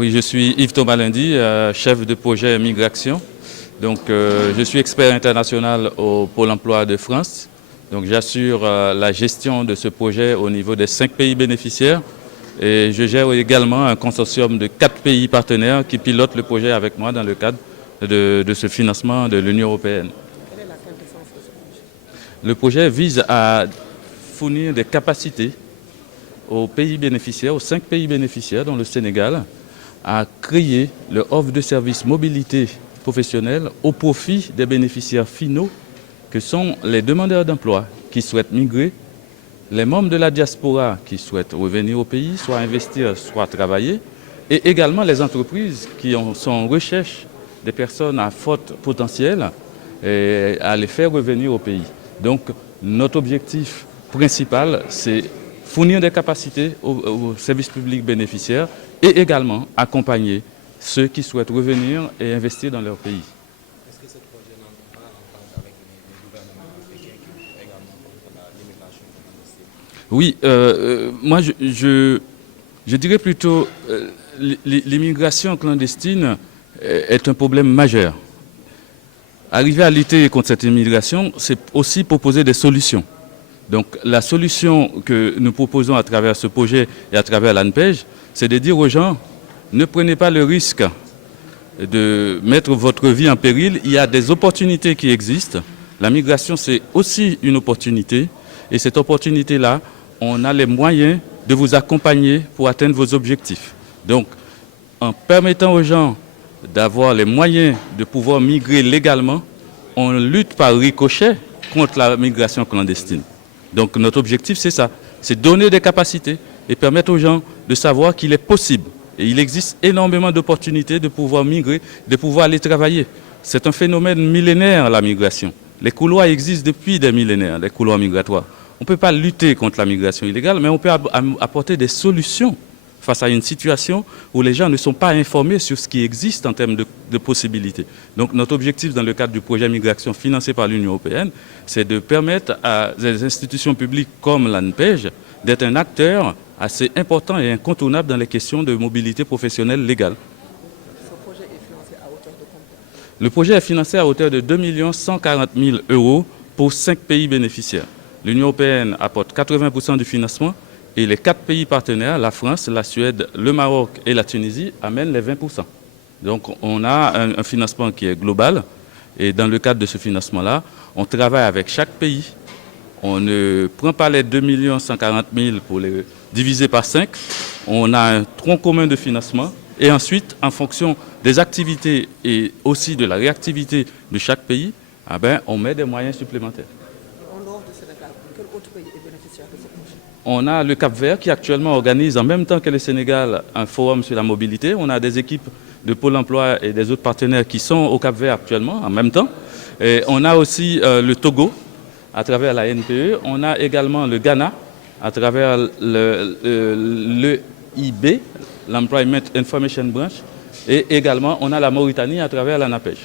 Oui, je suis Yves Thomas Lundi, chef de projet Migration. Donc, je suis expert international au Pôle emploi de France. Donc, j'assure la gestion de ce projet au niveau des 5 pays bénéficiaires. Et je gère également un consortium de 4 pays partenaires qui pilotent le projet avec moi dans le cadre de ce financement de l'Union européenne. Quelle est la quintessence de ce projet? Le projet vise à fournir des capacités aux pays bénéficiaires, aux 5 pays bénéficiaires, dont le Sénégal, à créer leur offre de services mobilité professionnelle au profit des bénéficiaires finaux que sont les demandeurs d'emploi qui souhaitent migrer, les membres de la diaspora qui souhaitent revenir au pays, soit investir, soit travailler, et également les entreprises qui sont en recherche des personnes à fort potentiel et à les faire revenir au pays. Donc notre objectif principal, c'est fournir des capacités aux services publics bénéficiaires et également accompagner ceux qui souhaitent revenir et investir dans leur pays. Est-ce que ce projet n'entre pas en phase avec les gouvernements africains qui luttent également contre l'immigration clandestine? Oui, moi je dirais plutôt l'immigration clandestine est un problème majeur. Arriver à lutter contre cette immigration, c'est aussi proposer des solutions. Donc la solution que nous proposons à travers ce projet et à travers l'ANPEJ, c'est de dire aux gens, ne prenez pas le risque de mettre votre vie en péril. Il y a des opportunités qui existent. La migration, c'est aussi une opportunité. Et cette opportunité-là, on a les moyens de vous accompagner pour atteindre vos objectifs. Donc, en permettant aux gens d'avoir les moyens de pouvoir migrer légalement, on lutte par ricochet contre la migration clandestine. Donc notre objectif, c'est ça, c'est donner des capacités et permettre aux gens de savoir qu'il est possible. Et il existe énormément d'opportunités de pouvoir migrer, de pouvoir aller travailler. C'est un phénomène millénaire, la migration. Les couloirs existent depuis des millénaires, les couloirs migratoires. On ne peut pas lutter contre la migration illégale, mais on peut apporter des solutions face à une situation où les gens ne sont pas informés sur ce qui existe en termes de possibilités. Donc notre objectif dans le cadre du projet Migration financé par l'Union européenne, c'est de permettre à des institutions publiques comme l'ANPEJ d'être un acteur assez important et incontournable dans les questions de mobilité professionnelle légale. Ce projet est financé à hauteur de combien? Le projet est financé à hauteur de 2 140 000 € pour 5 pays bénéficiaires. L'Union européenne apporte 80% du financement et les 4 pays partenaires, la France, la Suède, le Maroc et la Tunisie, amènent les 20%. Donc on a un financement qui est global et dans le cadre de ce financement-là, on travaille avec chaque pays. On ne prend pas les 2 140 000 pour les diviser par 5. On a un tronc commun de financement et ensuite, en fonction des activités et aussi de la réactivité de chaque pays, on met des moyens supplémentaires. En dehors du Sénégal, quel autre pays est bénéficiaire de ce projet? On a le Cap-Vert qui actuellement organise en même temps que le Sénégal un forum sur la mobilité. On a des équipes de Pôle emploi et des autres partenaires qui sont au Cap-Vert actuellement en même temps. Et on a aussi le Togo à travers la NPE. On a également le Ghana à travers l'EIB, l'Employment Information Branch. Et également on a la Mauritanie à travers l'ANAPEJ.